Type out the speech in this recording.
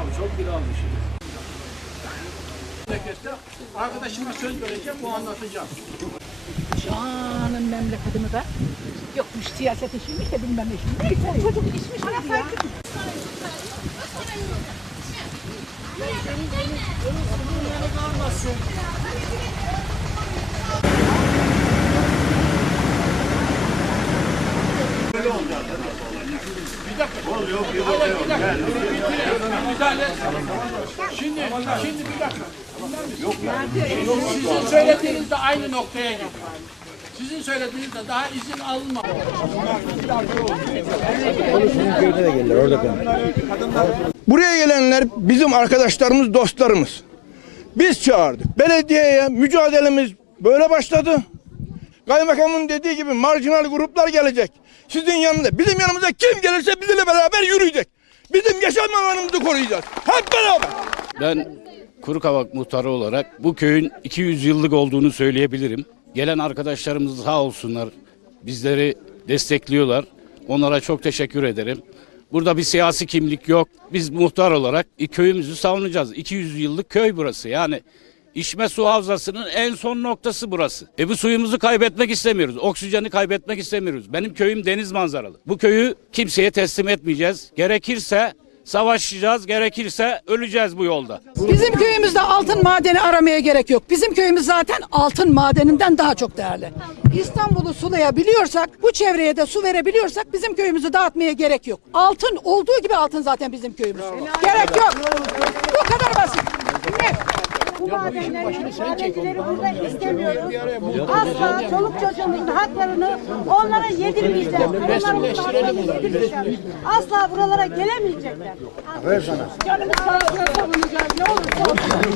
Tabii çok kilo almış. Memlekette arkadaşıma söz vereceğim, bu anlatacağım. Şanın memleketimi de yokmuş siyaset işiymiş de bilmem işiymiş. Neyse çocuk içmiş miydi ya? Şimdi, şimdi bir dakika. Sizin söylediğiniz de aynı noktaya gidiyor. Sizin söylediğiniz de daha izin alınmadı. Buraya gelenler bizim arkadaşlarımız, dostlarımız. Biz çağırdık. Belediyeye mücadelemiz böyle başladı. Kaymakamın dediği gibi marjinal gruplar gelecek. Sizin yanında, bizim yanımıza kim gelirse bizimle beraber yürüyecek. Bizim yaşam alanımızı koruyacağız. Hep beraber. Ben Kurukavak muhtarı olarak bu köyün 200 yıllık olduğunu söyleyebilirim. Gelen arkadaşlarımız sağ olsunlar. Bizleri destekliyorlar. Onlara çok teşekkür ederim. Burada bir siyasi kimlik yok. Biz muhtar olarak köyümüzü savunacağız. 200 yıllık köy burası. Yani içme su havzasının en son noktası burası. E bu suyumuzu kaybetmek istemiyoruz. Oksijeni kaybetmek istemiyoruz. Benim köyüm deniz manzaralı. Bu köyü kimseye teslim etmeyeceğiz. Gerekirse savaşacağız, gerekirse öleceğiz bu yolda. Bizim köyümüzde altın madeni aramaya gerek yok. Bizim köyümüz zaten altın madeninden daha çok değerli. İstanbul'u sulayabiliyorsak, bu çevreye de su verebiliyorsak bizim köyümüzü dağıtmaya gerek yok. Altın olduğu gibi altın zaten bizim köyümüz. Gerek yok. Bu kadar basit. Ne? Bu madenleri, madencileri burada istemiyoruz. Asla çoluk çocuğumuzun haklarını onlara yedirmeyeceğiz. Onların haklarını yedirmeyeceğiz. Asla buralara gelemeyecekler. Canımız sağlıkla savunacağız. Ne olursa olsun.